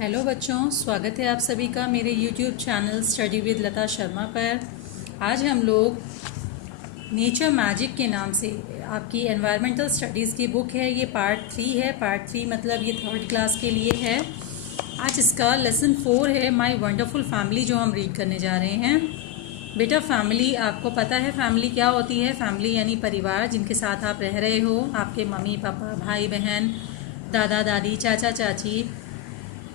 Hello बच्चों, स्वागत है आप सभी का मेरे यूट्यूब चैनल स्टडी विद लता शर्मा पर। आज हम लोग नेचर मैजिक के नाम से आपकी एनवायरमेंटल स्टडीज़ की बुक है, ये पार्ट 3 है। पार्ट 3 मतलब ये 3rd क्लास के लिए है। आज इसका लेसन 4 है, माय वंडरफुल फैमिली, जो हम रीड करने जा रहे हैं। बेटा, फैमिली आपको पता है फैमिली क्या होती है? फैमिली यानी परिवार जिनके साथ आप रह रहे हो, आपके मम्मी पापा, भाई बहन, दादा दादी, चाचा चाची।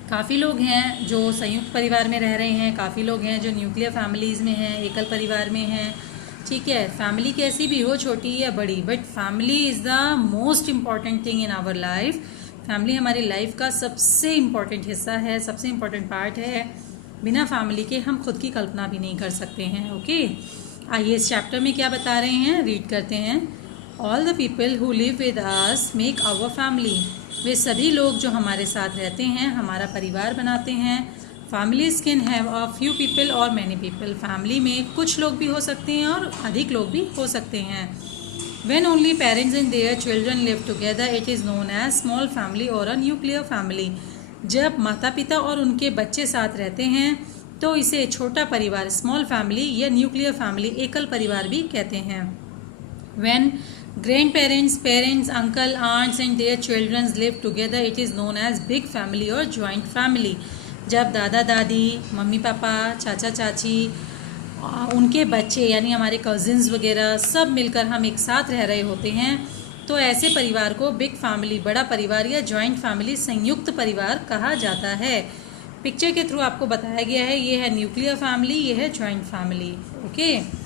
काफ़ी लोग हैं जो संयुक्त परिवार में रह रहे हैं, काफ़ी लोग हैं जो न्यूक्लियर फैमिलीज़ में हैं, एकल परिवार में हैं। ठीक है, फैमिली कैसी भी हो, छोटी या बड़ी, but family is the most important thing in our life. Family हमारी लाइफ का सबसे इम्पॉर्टेंट हिस्सा है, सबसे इम्पॉर्टेंट पार्ट है। बिना फैमिली के हम खुद की कल्पना भी नहीं कर सकते हैं। ओके, आइए इस चैप्टर में क्या बता रहे हैं, रीड करते हैं। All the people who live with us make our family. वे सभी लोग जो हमारे साथ रहते हैं हमारा परिवार बनाते हैं। Families can have a few people और मैनी पीपल। फैमिली में कुछ लोग भी हो सकते हैं और अधिक लोग भी हो सकते हैं। When only parents and their children live together, it is known as small family or a nuclear family. जब माता पिता और उनके बच्चे साथ रहते हैं तो इसे छोटा परिवार, स्मॉल फैमिली या न्यूक्लियर फैमिली, एकल परिवार भी कहते हैं। When grandparents, parents, uncle, aunts and their children live together, it is known as big family or joint family. जब दादा दादी, मम्मी पापा, चाचा चाची, उनके बच्चे यानी हमारे कजिन्स वगैरह सब मिलकर हम एक साथ रह रहे होते हैं तो ऐसे परिवार को बिग फैमिली, बड़ा परिवार या जॉइंट फैमिली, संयुक्त परिवार कहा जाता है। पिक्चर के थ्रू आपको बताया गया है, ये है न्यूक्लियर फैमिली, ये है joint family. Okay,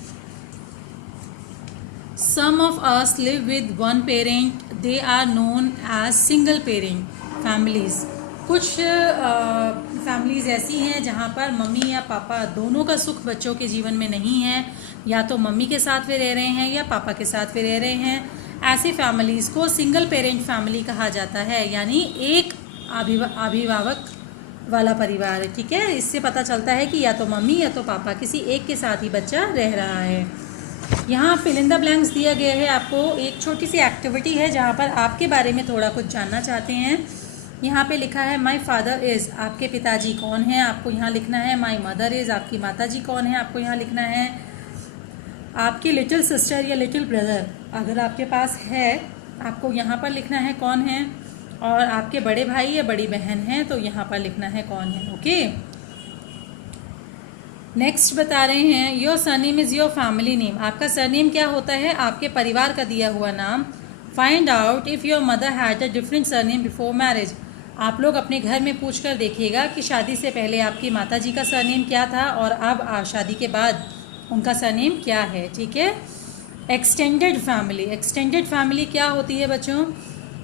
Some of us live with one parent. They are known as single parent families. कुछ फैमिलीज़ ऐसी हैं जहाँ पर मम्मी या पापा दोनों का सुख बच्चों के जीवन में नहीं है। या तो मम्मी के साथ वे रह रहे हैं या पापा के साथ वे रह रहे हैं। ऐसी फैमिलीज़ को सिंगल पेरेंट फैमिली कहा जाता है, यानी एक अभिभावक वाला परिवार। ठीक है, इससे पता चलता है कि या तो मम्मी या तो पापा, किसी एक के साथ ही बच्चा रह रहा है। यहाँ फिल इन द ब्लैंक्स दिया गया है आपको। एक छोटी सी एक्टिविटी है जहाँ पर आपके बारे में थोड़ा कुछ जानना चाहते हैं। यहाँ पे लिखा है माय फादर इज़, आपके पिताजी कौन हैं, आपको यहाँ लिखना है। माय मदर इज़, आपकी माताजी कौन है, आपको यहाँ लिखना है। आपकी लिटिल सिस्टर या लिटिल ब्रदर अगर आपके पास है, आपको यहाँ पर लिखना है कौन है। और आपके बड़े भाई या बड़ी बहन हैं तो यहाँ पर लिखना है कौन है। ओके, नेक्स्ट बता रहे हैं your surname is your family name. आपका सरनेम क्या होता है? आपके परिवार का दिया हुआ नाम। Find out if your mother had a different surname before marriage. आप लोग अपने घर में पूछ कर देखिएगा कि शादी से पहले आपकी माताजी का सरनेम क्या था और अब शादी के बाद उनका सरनेम क्या है। ठीक है, एक्सटेंडेड फैमिली। एक्सटेंडेड फैमिली क्या होती है बच्चों?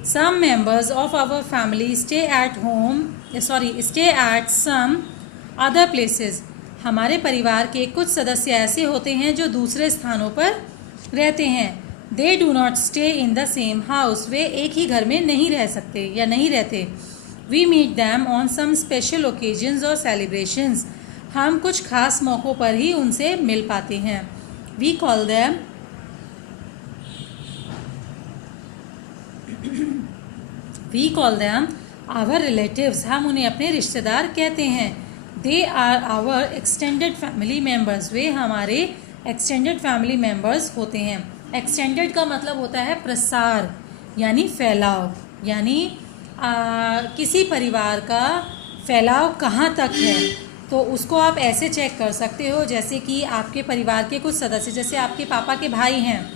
Some members of our family stay at some other places. हमारे परिवार के कुछ सदस्य ऐसे होते हैं जो दूसरे स्थानों पर रहते हैं। They do not stay in the same house. वे एक ही घर में नहीं रह सकते या नहीं रहते। We meet them on some special occasions और सेलिब्रेशंस। हम कुछ खास मौक़ों पर ही उनसे मिल पाते हैं। We call them our relatives. हम उन्हें अपने रिश्तेदार कहते हैं। They are our extended family members. वे हमारे एक्सटेंडेड फैमिली मेम्बर्स होते हैं। एक्सटेंडेड का मतलब होता है प्रसार यानी फैलाव, यानी किसी परिवार का फैलाव कहाँ तक है तो उसको आप ऐसे चेक कर सकते हो जैसे कि आपके परिवार के कुछ सदस्य, जैसे आपके पापा के भाई हैं,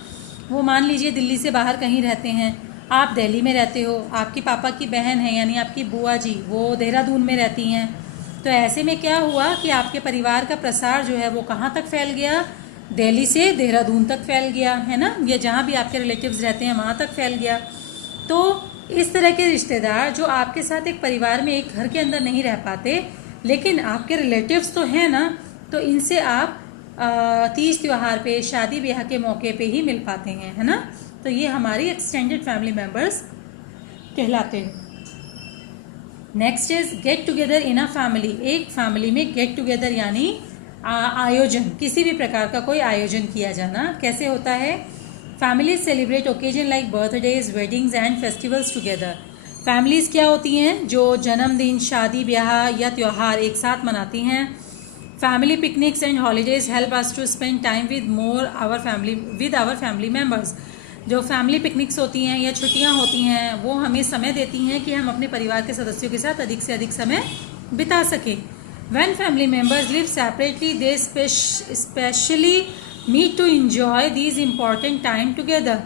वो मान लीजिए दिल्ली से बाहर कहीं रहते हैं, आप दिल्ली में रहते हो। आपकी पापा की बहन है यानी आपकी बुआ जी, वो देहरादून में रहती हैं। तो ऐसे में क्या हुआ कि आपके परिवार का प्रसार जो है वो कहाँ तक फैल गया? दिल्ली से देहरादून तक फैल गया, है ना, या जहाँ भी आपके रिलेटिव्स रहते हैं वहाँ तक फैल गया। तो इस तरह के रिश्तेदार जो आपके साथ एक परिवार में, एक घर के अंदर नहीं रह पाते लेकिन आपके रिलेटिव्स तो हैं ना, तो इनसे आप तीज त्यौहार पे, शादी ब्याह के मौके पे ही मिल पाते हैं, है ना। तो ये हमारी एक्सटेंडेड फैमिली मेम्बर्स कहलाते हैं। Next is get together in a family. एक फैमिली में गेट टुगेदर यानी आयोजन, किसी भी प्रकार का कोई आयोजन किया जाना। कैसे होता है? Family celebrate occasion like birthdays, weddings and festivals together. Families क्या होती हैं? जो जन्मदिन, शादी ब्याह या त्यौहार एक साथ मनाती हैं। Family picnics and holidays help us to spend time with our family members. जो फैमिली पिकनिक्स होती हैं या छुट्टियां होती हैं वो हमें समय देती हैं कि हम अपने परिवार के सदस्यों के साथ अधिक से अधिक समय बिता सकें। When family members live separately, they especially need to enjoy these important time together.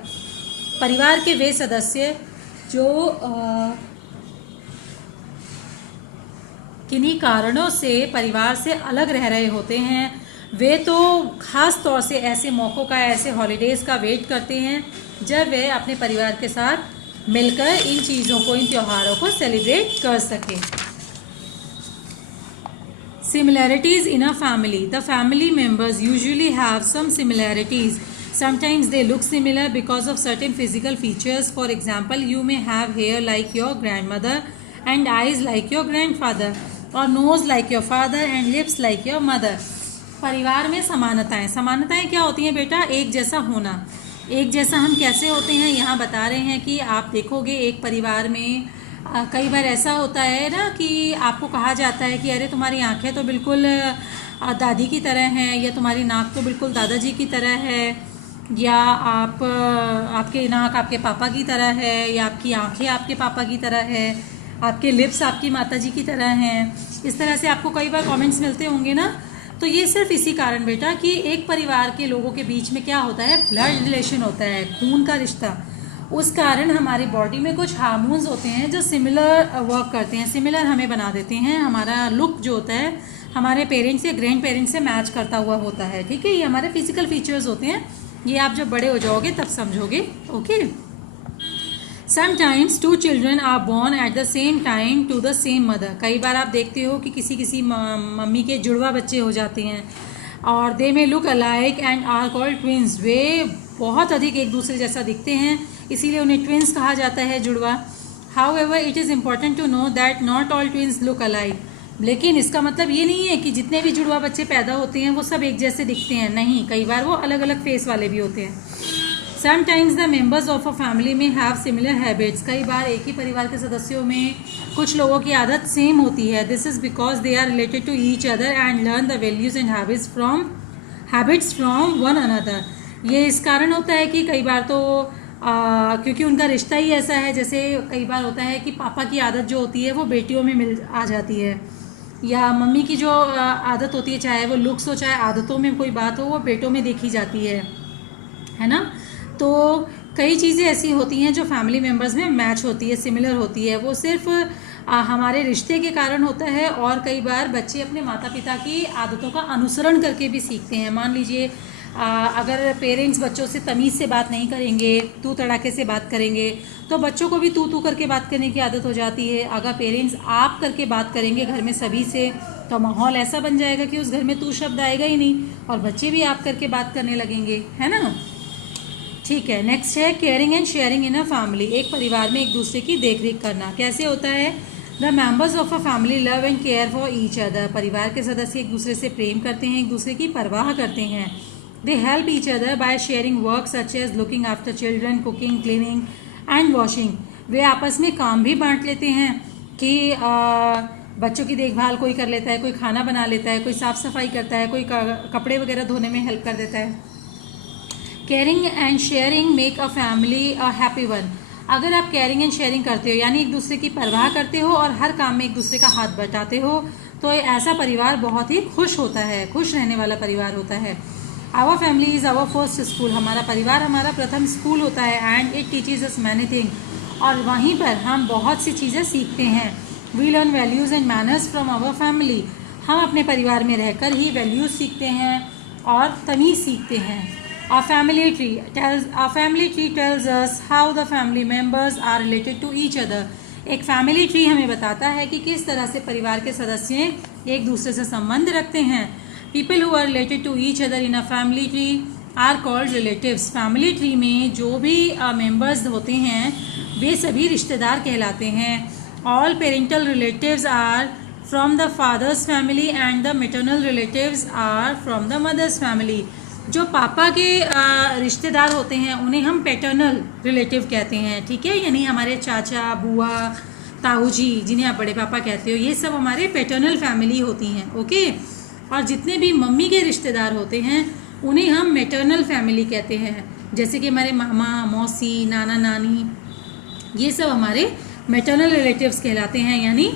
परिवार के वे सदस्य जो किन्हीं कारणों से परिवार से अलग रह रहे होते हैं, वे तो ख़ास तौर से ऐसे मौक़ों का, ऐसे हॉलीडेज़ का वेट करते हैं जब वे अपने परिवार के साथ मिलकर इन चीज़ों को, इन त्योहारों को सेलिब्रेट कर सकें। Similarities in a family. The family members usually have some similarities. Sometimes they look similar because of certain physical features. For example, you may have hair like your grandmother and eyes like your grandfather, or nose like your father and lips like your mother. परिवार में समानताएं क्या होती हैं बेटा? एक जैसा होना। एक जैसा हम कैसे होते हैं यहाँ बता रहे हैं कि आप देखोगे एक परिवार में कई बार ऐसा होता है ना कि आपको कहा जाता है कि अरे तुम्हारी आंखें तो बिल्कुल दादी की तरह हैं, या तुम्हारी नाक तो बिल्कुल दादाजी की तरह है, या आपके नाक आपके पापा की तरह है, या आपकी आंखें आपके पापा की तरह है, आपके लिप्स आपकी माताजी की तरह हैं। इस तरह से आपको कई बार कमेंट्स मिलते होंगे ना। तो ये सिर्फ इसी कारण बेटा कि एक परिवार के लोगों के बीच में क्या होता है? ब्लड रिलेशन होता है, खून का रिश्ता। उस कारण हमारी बॉडी में कुछ हार्मोन्स होते हैं जो सिमिलर वर्क करते हैं, सिमिलर हमें बना देते हैं। हमारा लुक जो होता है हमारे पेरेंट्स या ग्रैंड पेरेंट्स से मैच करता हुआ होता है, ठीक है। ये हमारे फिजिकल फीचर्स होते हैं, ये आप जब बड़े हो जाओगे तब समझोगे, okay. Sometimes two children are born at the same time to the same mother. कई बार आप देखते हो कि किसी मम्मी के जुड़वा बच्चे हो जाते हैं और they may look alike and are called twins. वे बहुत अधिक एक दूसरे जैसा दिखते हैं, इसीलिए उन्हें ट्विंस कहा जाता है, जुड़वा। However it is important to know that not all twins look alike. लेकिन इसका मतलब ये नहीं है कि जितने भी जुड़वा बच्चे पैदा होते हैं वो सब एक जैसे दिखते हैं, नहीं। कई बार वो अलग अलग फेस वाले भी होते हैं। Sometimes the members of a family में हैव सिमिलर हैबिट्स। कई बार एक ही परिवार के सदस्यों में कुछ लोगों की आदत सेम होती है। This is because they are related to each other and learn the values and habits from one another. ये इस कारण होता है कि कई बार तो क्योंकि उनका रिश्ता ही ऐसा है। जैसे कई बार होता है कि पापा की आदत जो होती है वो बेटियों में मिल आ जाती है, या मम्मी की जो आदत होती है, चाहे वो लुक्स हो चाहे आदतों में कोई बात हो, वो बेटों में देखी जाती है ना। तो कई चीज़ें ऐसी होती हैं जो फैमिली मेम्बर्स में मैच होती है, सिमिलर होती है। वो सिर्फ हमारे रिश्ते के कारण होता है, और कई बार बच्चे अपने माता पिता की आदतों का अनुसरण करके भी सीखते हैं। मान लीजिए अगर पेरेंट्स बच्चों से तमीज़ से बात नहीं करेंगे, तू तड़ाके से बात करेंगे, तो बच्चों को भी तू करके बात करने की आदत हो जाती है। अगर पेरेंट्स आप करके बात करेंगे घर में सभी से, तो माहौल ऐसा बन जाएगा कि उस घर में तू शब्द आएगा ही नहीं, और बच्चे भी आप करके बात करने लगेंगे, है ना। ठीक है, नेक्स्ट है caring and sharing in a family. एक परिवार में एक दूसरे की देखरेख करना कैसे होता है? The members of a family love and care for each other. परिवार के सदस्य एक दूसरे से प्रेम करते हैं, एक दूसरे की परवाह करते हैं। They help each other by sharing work such as looking after children, cooking, cleaning and washing. वे आपस में काम भी बांट लेते हैं कि बच्चों की देखभाल कोई कर लेता है, कोई खाना बना लेता है, कोई साफ़ सफाई करता है, कोई कपड़े वगैरह धोने में हेल्प कर देता है। Caring and sharing make a family a happy one. अगर आप केयरिंग एंड शेयरिंग करते हो, यानी एक दूसरे की परवाह करते हो और हर काम में एक दूसरे का हाथ बटाते हो, तो ऐसा परिवार बहुत ही खुश होता है, खुश रहने वाला परिवार होता है। Our family is our first school. हमारा परिवार हमारा प्रथम स्कूल होता है। And it teaches us many thing. और वहीं पर हम बहुत सी चीज़ें सीखते हैं। We learn values and manners from our family. हम अपने परिवार में रहकर ही वैल्यूज़ सीखते हैं और तमीज़ सीखते हैं। Our family tree tells us how the family members are related to each other. एक फैमिली ट्री हमें बताता है कि किस तरह से परिवार के सदस्य एक दूसरे से संबंध रखते हैं। People who are related to each other in a family tree are called relatives. Family tree में जो भी मेंबर्स होते हैं वे सभी रिश्तेदार कहलाते हैं। All parental relatives are from the father's family and the maternal relatives are from the mother's family. जो पापा के रिश्तेदार होते हैं उन्हें हम पैटर्नल रिलेटिव कहते हैं, ठीक है। यानी हमारे चाचा, बुआ, ताऊ जी जिन्हें आप बड़े पापा कहते हो, ये सब हमारे पैटर्नल फैमिली होती हैं। ओके, और जितने भी मम्मी के रिश्तेदार होते हैं उन्हें हम मैटरनल फैमिली कहते हैं, जैसे कि हमारे मामा मौसी नाना नानी, ये सब हमारे मैटरनल रिलेटिव्स कहलाते हैं, यानी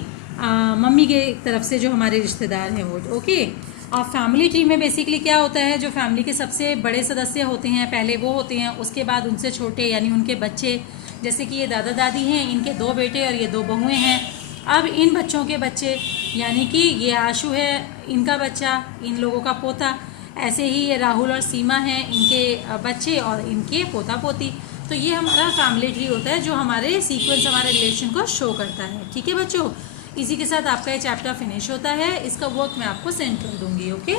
मम्मी के तरफ से जो हमारे रिश्तेदार हैं वो। ओके, और फैमिली ट्री में बेसिकली क्या होता है, जो फैमिली के सबसे बड़े सदस्य होते हैं पहले वो होते हैं, उसके बाद उनसे छोटे यानी उनके बच्चे, जैसे कि ये दादा दादी हैं, इनके 2 बेटे और ये 2 बहुएं हैं। अब इन बच्चों के बच्चे, यानी कि ये आशु है इनका बच्चा, इन लोगों का पोता, ऐसे ही ये राहुल और सीमा हैं इनके बच्चे और इनके पोता पोती। तो ये हमारा फैमिली ट्री होता है जो हमारे सीक्वेंस, हमारे रिलेशन को शो करता है। ठीक है बच्चों, इसी के साथ आपका ये चैप्टर फिनिश होता है। इसका वर्क मैं आपको सेंड कर दूंगी। ओके।